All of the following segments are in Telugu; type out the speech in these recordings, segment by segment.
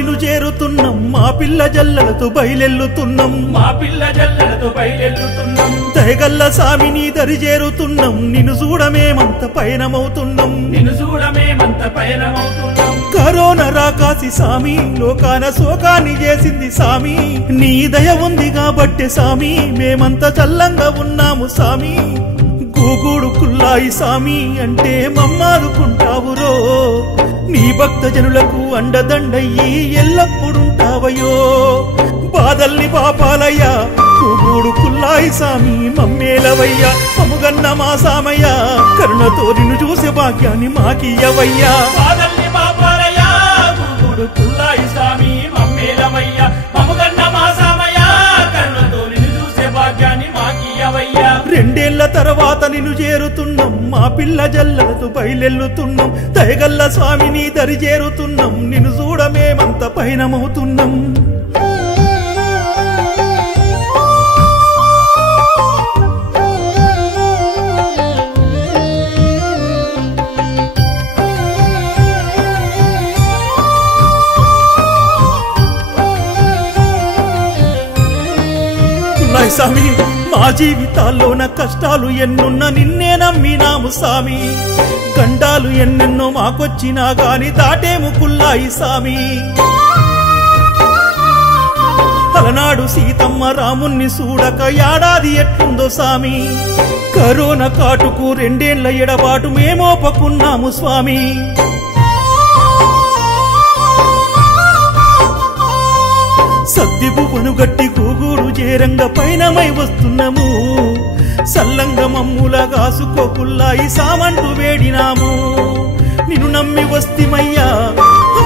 నిన్ను చేరుతున్నాం మా పిల్ల జల్లలతో బయలెల్లుతున్నాం దయగల్ల సామి నీ దరి చేరుతున్నాం నిన్ను చూడమేమంత పయనమవుతున్నాం కరోనా రాకాసి సామి లోకాన శోకాన్ని చేసింది సామి నీ దయ ఉంది కాబట్టి సామి మేమంతా చల్లంగా ఉన్నాము సామి గూగూడు కుల్లాయి సామి అంటే మమ్మాదుకుంటావురో నీ భక్త జనులకు అండదండయ్యి ఎల్లప్పుడుంటావయో బాధల్ని పాపాలయ్యా గూగూడు కుల్లాయి సామి మమ్మేలవయ్యా మముగన్న మా సామయ్య కరుణతో నిన్ను చూసే భాగ్యాన్ని మాకియ్యవయ్యా రెండేళ్ల తర్వాత నిన్ను చేరుతున్నాం మా పిల్ల జల్లలతో బయలెల్లుతున్నాం దయగల్ల స్వామిని దరి చేరుతున్నాం నిన్ను చూడమేమంత పయనమవుతున్నాం సామి మా జీవితాల్లోన కష్టాలు ఎన్నున్న నిన్నే నమ్మినాము సామి గండాలు ఎన్నెన్నో మాకొచ్చినా గాని దాటేము కుల్లాయి సామి అలనాడు సీతమ్మ రాముణ్ణి చూడక ఏడాది ఎట్లుందో సామి కరోనా కాటుకు రెండేళ్ల ఎడబాటు మేమోపకున్నాము స్వామి సద్దిబువ్వను గట్టి గూగూడు చేరంగ పైనమై వస్తున్నాము సల్లంగ మమ్ముల గాసుకోకుల్లాయి సామంటూ వేడినాము నిన్ను నమ్మి వస్తిమయ్యా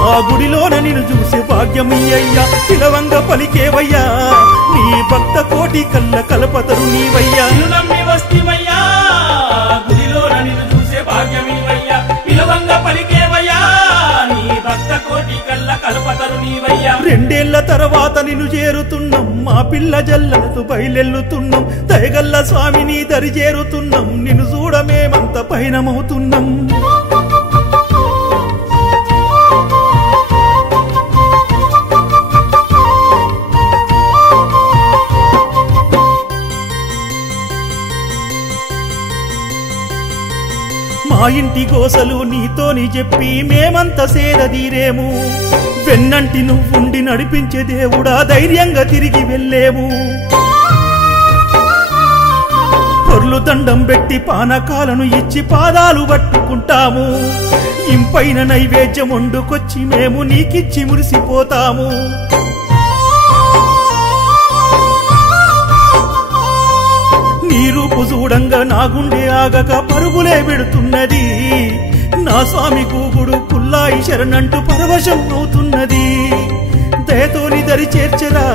ఆ గుడిలోన నిన్ను చూసే భాగ్యమయ్యయ్యా పిలవంగ పలికేవయ్యా నీ భక్త కోటి కళ్ళ కలపతరు నీవయ్యా నమ్మి వస్తిమయ్యా గుడిలోన నిన్ను చూసే భాగ్యమయ్యా పిలవంగ పలికేవయ్యా నీ భక్త కోటి కళ్ళ కలపతరు నీవయ్యా రెండేళ్ల తర్వాత నిన్ను చేరుతున్నాం మా పిల్ల జల్లలతో బయలెల్లుతున్నాం దయగల్ల స్వామిని దరి చేరుతున్నాం నిన్ను చూడమేమంత పయనమవుతున్నాం మా ఇంటి గోసలు నీతోని చెప్పి మేమంతా సేదదీరేము వెన్నంటి నువ్వుండి నడిపించే దేవుడా ధైర్యంగా తిరిగి వెళ్ళేము పొర్లు దండం పెట్టి పానకాలను ఇచ్చి పాదాలు పట్టుకుంటాము ఇంపైన నైవేద్యం వండుకొచ్చి మేము నీకిచ్చి మురిసిపోతాము నీ రూపు చూడంగా నా గుండె ఆగక పరుగులే పెడుతున్నది నా స్వామి గూగుడు కుల్లాయి శరణంటూ పరవశం అవుతున్నది దయతోని దరి చేర్చరా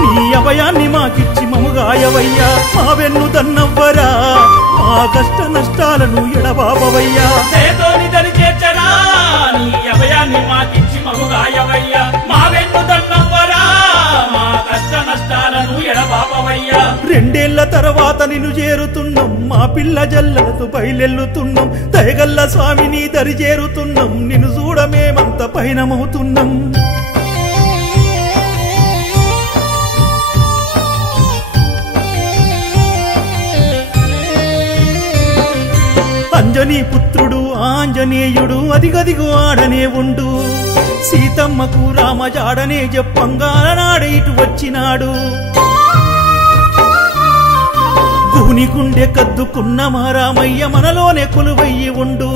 నీ అభయాన్ని మాకిచ్చి మముగాయవయ్యా మా వెన్ను దన్నవ్వరా మా కష్ట నష్టాలను ఎడబాపవయ్యా దయతోని దరి చేర్చరా నీ అభయాన్ని మాకిచ్చి మముగాయవయ్యా మా వెన్ను దన్నవ్వరా మా కష్ట నష్టాలను ఎడబాపవయ్యా రెండేళ్ల తర్వాత నిన్ను చేరుతున్నాం మా పిల్ల జల్లలతో బయలెల్లుతున్నాం దయగల్ల స్వామిని దరి చేరుతున్నాం నిన్ను చూడమేమంత పయనమవుతున్నాం అంజనీ పుత్రుడు ఆంజనేయుడు అదిగదిగో ఆడనే ఉండు సీతమ్మకు రామజాడనే చెప్పంగా నాడే ఇటు వచ్చినాడు గుని గుండె కద్దుకున్న మా రామయ్య మనలోనే కొలువయ్యి ఉండు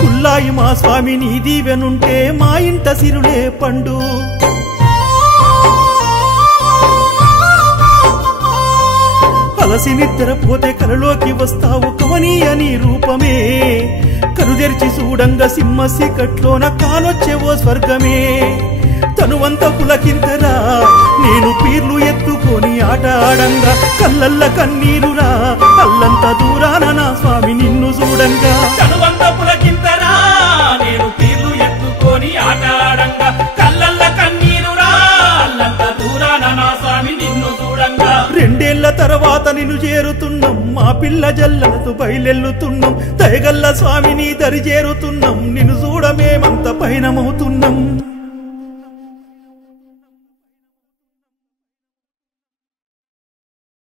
కుల్లాయి మా స్వామి నీ దీవెనుంటే మా ఇంట సిరులే పండు అలసి నిద్రపోతే కలలోకి వస్తావు కమనీయ నీ రూపమే కనుదెర్చి చూడంగా సింహ సీకట్లోన కానొచ్చేవో స్వర్గమే తనువంత పులకింతరా నేను పీర్లు ఎత్తుకొని ఆట ఆడంగా కళ్ళల్ల కన్నీరురా కళ్ళంత దూరాన నా స్వామి నిన్ను చూడంగా తనువంత పులకింతరా నేను పీర్లు ఎత్తుకొని ఆట ఆడంగా కళ్ళల్ల కన్నీరురా కళ్ళంత దూరాన నా స్వామి నిన్ను చూడంగా రెండేళ్ల తర్వాత నిన్ను చేరుతున్నాం మా పిల్ల జల్లలతో బయలెల్లుతున్నాం దయగల్ల స్వామిని దరి చేరుతున్నాం నిన్ను చూడమేమంత పయనమవుతున్నాం